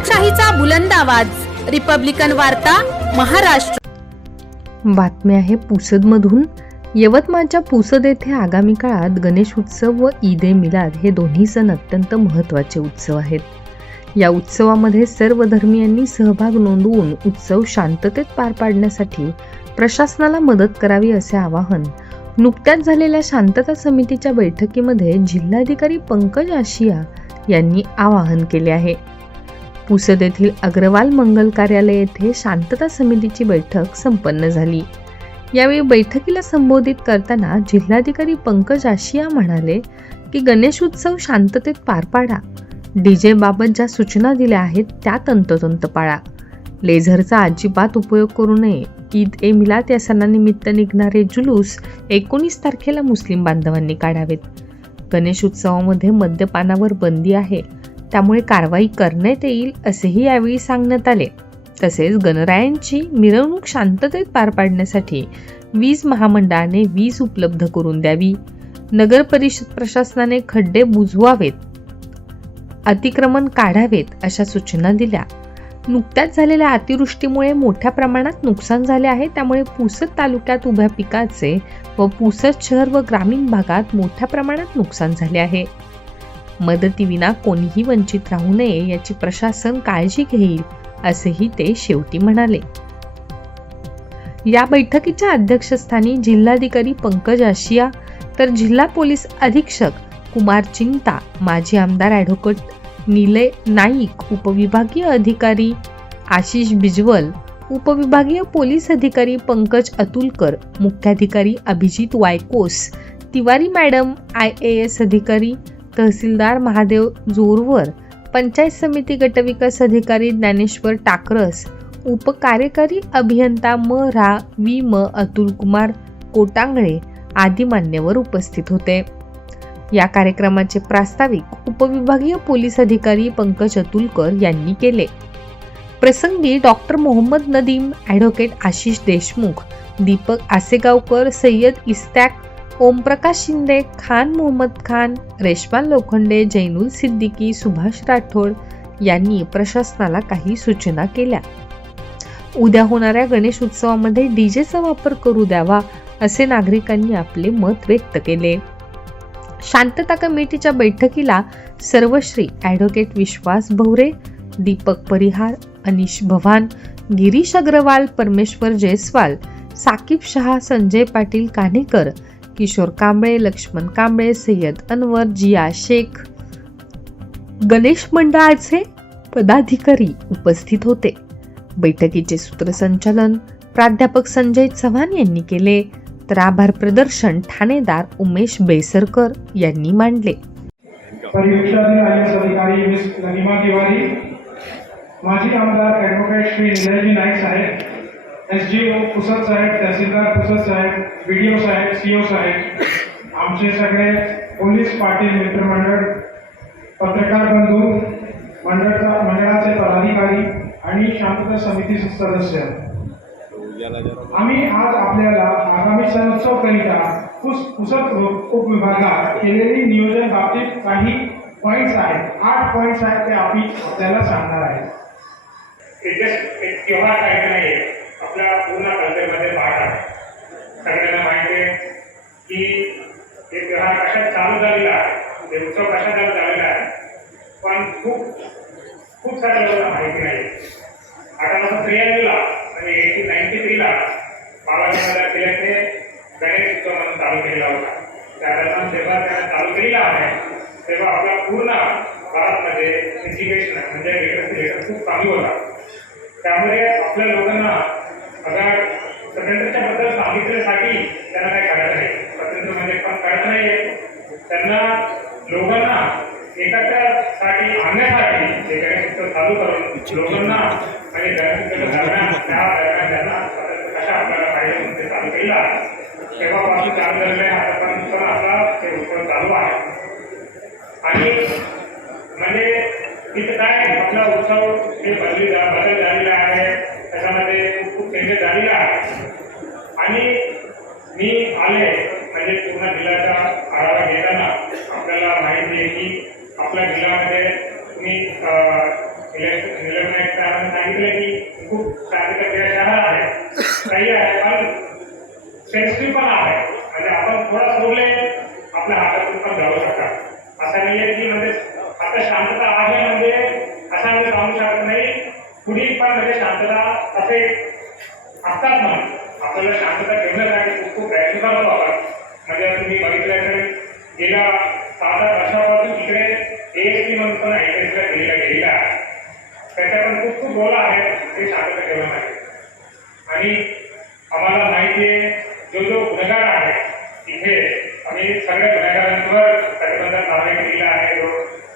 लोकशाहीचा बुलंद आवाज, रिपब्लिकन वार्ता, महाराष्ट्र। बातमी आहे पुसदमधून। यवतमाळच्या पुसद येथे आगामी काळात गणेश उत्सव व ईद ए मिलाद हे दोन्ही सण अत्यंत महत्त्वाचे उत्सव आहेत। या उत्सवामध्ये सर्व धर्मियांनी सहभाग नोंदवून उत्सव शांततेत पार पाडण्यासाठी प्रशासनाला मदत करावी असे आवाहन नुकत्याच झालेल्या शांतता समितीच्या बैठकीमध्ये जिल्हाधिकारी पंकज आशिया यांनी आवाहन केले आहे। पुसद येथील अग्रवाल मंगल कार्यालय येथे शांतता समितीची बैठक संपन्न झाली। यावेळी बैठकीला संबोधित करताना जिल्हाधिकारी पंकज आशिया म्हणाले की गणेश उत्सव शांततेत पार पाडा। डीजे बाबत ज्या सूचना दिल्या आहेत त्या तंतोतंत पाळा। लेझरचा अजिबात उपयोग करू नये। ईद ए मिलाद या सणानिमित्त निघणारे जुलूस 19 तारखेला मुस्लिम बांधवांनी काढावेत। गणेश उत्सवामध्ये मद्यपानावर बंदी आहे, त्यामुळे कारवाई करण्यात येईल असेही यावेळी सांगण्यात आले। तसेच गणरायांची मिरवणूक शांततेत पार पाडण्यासाठी वीज महामंडळाने वीज उपलब्ध करून द्यावी। नगर परिषद प्रशासनाने खड्डे बुजवावेत, अतिक्रमण काढावेत अशा सूचना दिल्या। नुकत्याच झालेल्या अतिवृष्टीमुळे मोठ्या प्रमाणात नुकसान झाले आहे, त्यामुळे पुसद तालुक्यात उभ्या पिकाचे व पुसद शहर व ग्रामीण भागात मोठ्या प्रमाणात नुकसान झाले आहे। मदतीविना कोणीही वंचित राहू नये याची प्रशासन काळजी घेईल असेही ते शेवटी म्हणाले। या बैठकीच्या अध्यक्षस्थानी जिल्हाधिकारी पंकज आशिया तर जिल्हा पोलीस अधीक्षक कुमार चिंता, माजी आमदार ॲडव्होकेट निलय नाईक, उपविभागीय अधिकारी आशिष बिजवल, उपविभागीय पोलीस अधिकारी पंकज अतुलकर, मुख्याधिकारी अभिजित वायकोस, तिवारी मॅडम, IAS अधिकारी तहसीलदार महादेव जोरवर, पंचायत समिती गटविकास अधिकारी ज्ञानेश्वर टाकरस, उपकार्यकारी अभियंता म अतुल कुमार कोटांगळे आदी मान्यवर उपस्थित होते। या कार्यक्रमाचे प्रास्ताविक उपविभागीय पोलीस अधिकारी पंकज अतुलकर यांनी केले। प्रसंगी डॉक्टर मोहम्मद नदीम, ॲडव्होकेट आशिष देशमुख, दीपक आसेगावकर, सय्यद इस्ताक, ओमप्रकाश शिंदे, खान मोहम्मद खान, रेशमा लोखंडे, जैनुल सिद्दीकी, सुभाष राठोड यांनी प्रशासनाला काही सूचना केल्या। उद्या होणाऱ्या गणेश उत्सवामध्ये डीजेचा वापर करू द्यावा असे नागरिकांनी आपले मत व्यक्त केले। शांतता कमिटीच्या बैठकीला सर्वश्री ॲडव्होकेट विश्वास भवरे, दीपक परिहार, अनिश भवान, गिरीश अग्रवाल, परमेश्वर जयस्वाल, साकिब शहा, संजय पाटील कान्हेकर, किशोर कांबळे, लक्ष्मण कांबळे, सय्यद अनवर, जिया शेख, गणेश मंडळाचे पदाधिकारी उपस्थित होते। बैठकीचे सूत्रसंचालन प्राध्यापक संजय चव्हाण यांनी केले, तर आभार प्रदर्शन ठाणेदार उमेश बेसरकर यांनी मांडले। अधिकारी मिस नदीमा तिवारी, माजी आमदार ॲडव्होकेट श्री निलयजी नाईक साहेब, SGO पुसद साहेब, तहसीलदार पुसद साहेब, BDO साहेब, CO साहेब, आमचे सगळे पोलीस पाटील मित्रमंडळ, पत्रकार बंधू, मंडळाचे पदाधिकारी आणि शांतता समिती सदस्य, आम्ही आज आपल्याला आगामी सणोत्सवकरिता पुसद उपविभागात केलेली नियोजन बाबतीत काही पॉईंट्स आहेत, 8 पॉईंट्स आहेत ते आपल्याला सांगणार आहे। एक त्योहार काही नाही, आपल्या पूर्ण कल्चरमध्ये पार्ट आहे। सगळ्यांना माहिती आहे की हे त्योहार कशा चालू झालेला आहे, हे उत्सव कशा चालू झालेला आहे, पण खूप साऱ्या लोकांना माहिती नाही। 1893 आणि 1893 बाबासाहेब टिळकने गणेश उत्सव म्हणून चालू केलेला होता। त्या दरम्यान जेव्हा त्याने चालू केलेला आहे तेव्हा आपला पूर्ण भारतमध्ये एज्युकेशन म्हणजे लिटरसी खूप कमी होता। त्यामुळे आपल्या लोकांना अगर स्वातंत्र्याच्या बद्दल सांगितण्यासाठी त्यांना काही कळत नाही, स्वातंत्र्य म्हणजे पण कळत नाही त्यांना। लोकांना एकत्रसाठी आणण्यासाठी हे गणेश उत्सव चालू करून लोकांना आणि गणेश उत्सवाच्या दरम्यान त्यांना कशा आपल्याला पाहिजे म्हणून ते चालू केलेलं आहे। तेव्हापासून चालू झालेलं आहे, आतापर्यंत पण आपला ते उत्सव चालू आहे। आणि म्हणजे तिथे काय आपला उत्सव हे बदल झालेला आहे, त्याच्यामध्ये खूप चेंजेस झालेला आहे। आणि मी आले म्हणजे पूर्ण जिल्ह्याचा आढावा घेताना आपल्याला माहिती आहे की आपल्या जिल्ह्यामध्ये तुम्ही निलंबनाचं आपण सांगितलं की खूप शांततेचा शहर आहे, काही आहे, पण सेन्सिटिव्ह पण आहे. म्हणजे आपण थोडा सोडले आपल्या हातातून पण जाऊ शकतात. असं नाही आहे की म्हणजे आता शांतता आहे म्हणजे असं आम्ही सांगू शकत नाही. पुढील पण म्हणजे शांतता असे असतात म्हणून आपल्याला शांतता ठेवण्यासाठी खूप खूप प्रयत्न करतो आपण. म्हणजे तुम्ही बघितलं तर गेल्या 7-8 वर्षापासून इकडे ASP म्हणून पण ITSला गेलेला आहे. त्याच्या पण खूप खूप रोल आहेत ते शांतता ठेवण्यासाठी. आणि आम्हाला माहिती आहे जो गुन्हेगार आहे इथे आम्ही सगळ्या गुन्हेगारांवर प्रतिबंधक कारवाई केलेली आहे. जो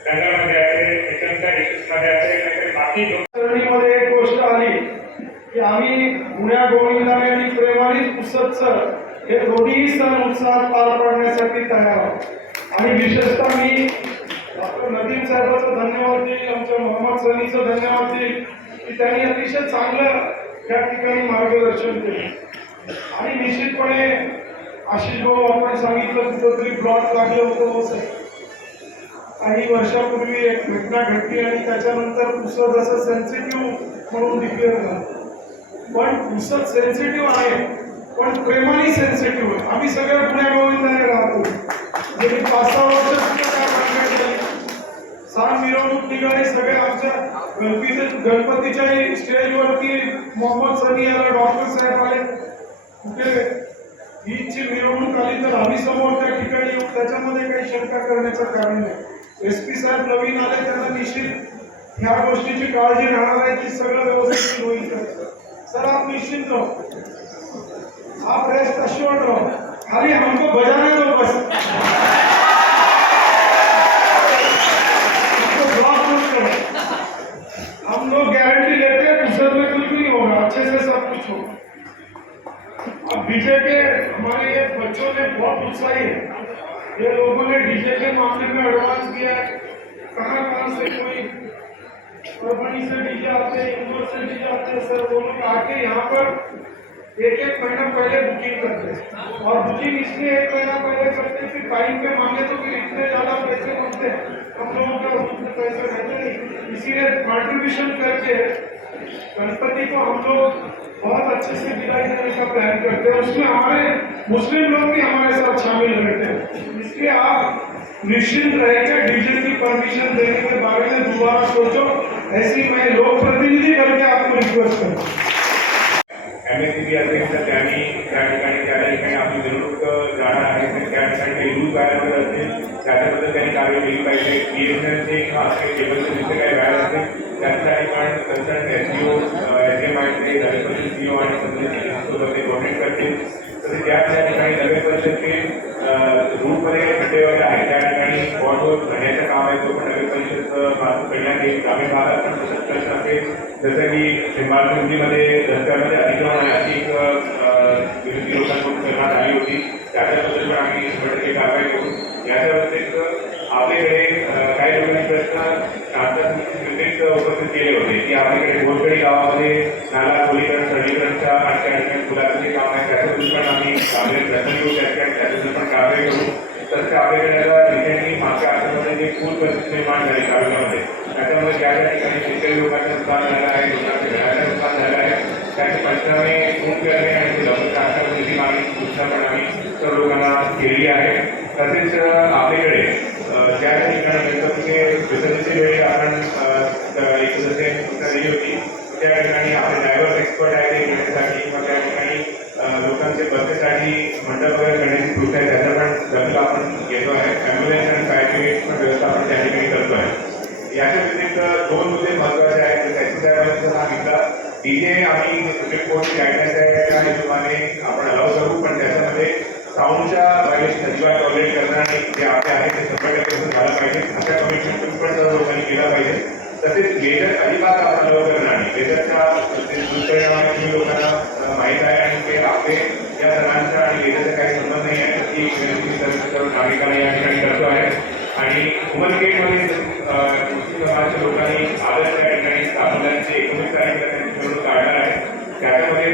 दंगलमध्ये असेल, त्याच्यानंतर इश्यूजमध्ये असेल, नाहीतर बाकी चळवळीमध्ये एक गोष्ट आली की आम्ही गुण्या गोविंदाने आणि प्रेमानेच पुसतचं हे दोन्ही सण उत्साहात पार पाडण्यासाठी तयार आहोत. आणि विशेषतः मी डॉक्टर नदीम साहेबांचं धन्यवाद देईल, आमच्या मोहम्मद सनीचं धन्यवाद देईल की त्यांनी अतिशय चांगलं या ठिकाणी मार्गदर्शन केलं. आणि निश्चितपणे आशिष भाऊ आपण सांगितलं कुठंतरी ब्लॉक लागलं होतं. काही वर्षापूर्वी एक घटना घडली आणि त्याच्यानंतर पुसद असं सेन्सिटिव्ह म्हणून डिक्लेअर झालं. पण पुसद सेन्सिटिव्ह आहे पण प्रेमाने सेन्सिटिव्ह आहे. आम्ही सगळ्या गुण्या गोविंदाने राहतो. गेली 5-6 वर्ष सांग मिरवणूक निघाली सगळे आमच्या गणपतीच्या स्टेजवरती मोहम्मद सनी आला, डॉक्टर साहेब आले, कुठे ईदची मिरवणूक आली तर आम्ही समोर त्या ठिकाणी येऊ. त्याच्यामध्ये काही शंका करण्याचं कारण नाही. SP साहेब नवीन आले, त्यांना निश्चित ह्या गोष्टीची काळजी राहणार आहे की सगळं व्यवस्थित होईल. सर आप निश्चिंत रहो, आप रेस्ट अश्योर्ड रहो, खाली हमको बजाने दो बस. हम लोग गारंटी लेते हैं पुसद में कुछ भी नहीं होगा, अच्छे से सब कुछ होगा. अब डीजे के हमारे ये बच्चों ने बहुत उत्साही है. ये लोगों ने डीजे के मामले में एडवांस दिया है. कहाँ से कोई परभणी से डीजे आते हैं, इंदौर से डीजे आते हैं. सर वो लोग आके यहाँ पर एक महीना पहले बुकिंग करते हैं. और बुकिंग इसलिए 1 महीना पहले करते हैं कि टाइम पे मांगे तो फिर इतने ज्यादा पैसे बनते हैं, हम लोगों का उतने पैसे रहते नहीं. इसीलिए कॉन्ट्रीब्यूशन करके गणपति को हम लोग बहुत अच्छे से विदाई देने का प्लान करते हैं. उसमें हमारे मुस्लिम लोग भी हमारे साथ शामिल रहते हैं. इसलिए आप निश्चिंत रहेंगे. डीजे की परमिशन देने के बारे में दोबारा सोचो. ऐसी मैं लोक प्रतिनिधि करके आपको रिक्वेस्ट करूँ. MSCB असेल तर त्यांनी त्या ठिकाणी आपली मिरवणूक जाणार आहे तर त्या ठिकाणी काही रूल व्यायाम असतील त्याच्याबद्दल त्यांनी कारवाई केली पाहिजे. BSNLचे किंवा असे केबलचे काही व्यायाम असतील त्यासाठी पण कन्सर्न SDO, SMIचे, नगर परिषद CO आणि संबंधित ते कोऑर्डिनेट करतील. तसेच त्या ठिकाणी नगर परिषदचे रूटमध्ये खड्डे वगैरे आहेत त्या ठिकाणी स्पॉटवर भरण्याचं काम आहे. तो पण नगर परिषद मार्फत करण्यात येईल. ग्रामीण भागात पण तसंच प्रश्न असेल जसं की बालगुंजीमध्ये रस्त्यामध्ये अतिक्रमण अशी एक विरोधी लोकांकडून करण्यात आली होती. त्याच्याबद्दल पण आम्ही 100% कारवाई करू. याच्या व्यतिरिक्त आपल्याकडे काही लोकांनी प्रश्न शांततेत उपस्थित केले होते की आपल्याकडे गोरगडी गावामध्ये नाला खोलीकरण सरलीकरणच्या आणि त्या ठिकाणी फुलाचं जे काम आहे त्याच्याबद्दल पण आम्ही प्रश्न घेऊ. त्याच्याबद्दल पण कारवाई करू. तसं आपल्याकडे आता रिसेंटली मागच्या आठवड्यामध्ये जे पूर परिस्थिती निर्माण झाली तालुक्यामध्ये त्याच्यामुळे त्या ठिकाणी शेतकरी लोकांचं नुकसान झालं आहे, लोकांच्या घराचं नुकसान झालं आहे. त्याचे पंचनामे पूर्ण करणे आणि ते लवकर अशा मागणी सूचना पण आम्ही सर्व लोकांना केलेली आहे. तसेच आपल्याकडे ज्या ठिकाणी गणपतीचे विसर्जनच्या वेळी आपण एक जसे सूचना दिली होती त्या ठिकाणी आपले ड्रायव्हर एक्सपर्ट आहे ते घेण्यासाठी किंवा त्या ठिकाणी लोकांचे बसेसाठी मंडप वगैरे करण्याची सूचना आहे त्याचा पण दखल आपण घेतो आहे. ॲम्ब्युलन्स आणि फायर ब्रिगेडची पण व्यवस्था आपण त्या ठिकाणी करतो आहे. याच्या व्यतिरिक्त 2 मुद्दे महत्त्वाचे आहेत. त्याच्यामध्ये सांगितलं डीजे आम्ही सुप्रीम कोर्टची गाईडलाईन्स आहे त्या हिशोबाने आपण अलाव करू पण त्याच्यामध्ये साऊंडच्या व्हायलेशन अजिबात टॉलरेट करणार नाही. जे आपले आहे ते 100% झालं पाहिजे. अशा कमिटमेंट तुम्ही पण सर्व लोकांनी केला पाहिजे. तसेच लेझर अजिबात आपण अलाव करणार नाही. लेझरच्या दुष्परिणामाने तुम्ही लोकांना माहीत आहे आणि ते आपले या सणांचा आणि लेझरचा काही संबंध नाही आहे. ती विनंती सर्व नागरिकांना या ठिकाणी करतो आहे. आणि उमरखेडमध्ये मुस्लिम समाजाच्या लोकांनी आदर्श या ठिकाणी मुलांचे 19 तारखेला त्यांची निवडणूक काढणार आहे. त्याच्यामध्ये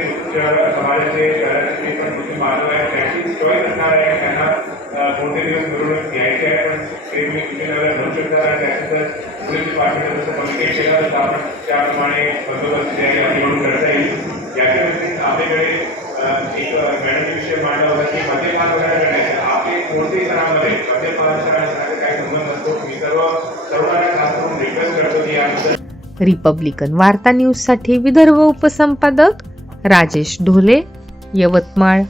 समाजाचे शहराचे पण मुस्लिम बांधव आहेत त्यांची चॉईस असणार आहे. त्यांना त्यांना 2-3 दिवस मिरवणूक घ्यायची आहे, पण ते तुम्ही किती लेवलला घेऊ शकता आणि त्याच्यानंतर पोलीस डिपार्टमेंट जसं कम्युनिकेट केलं तर आपण त्याप्रमाणे बंदोबस्त निवडून करता येईल. याच्या व्यतिरिक्त आपल्याकडे एक मॅडमचा विषय मांडला होता की मद्यपान वगैरे करण्याचे आपले कोणत्याही सणामध्ये मद्यपान सणाचे काही संबंध नसतो. मी सर्वांना खास करून रिक्वेस्ट करतो की याबद्दल रिपब्लिकन वार्ता न्यूजसाठी विदर्भ उपसंपादक राजेश ढोले, यवतमाळ.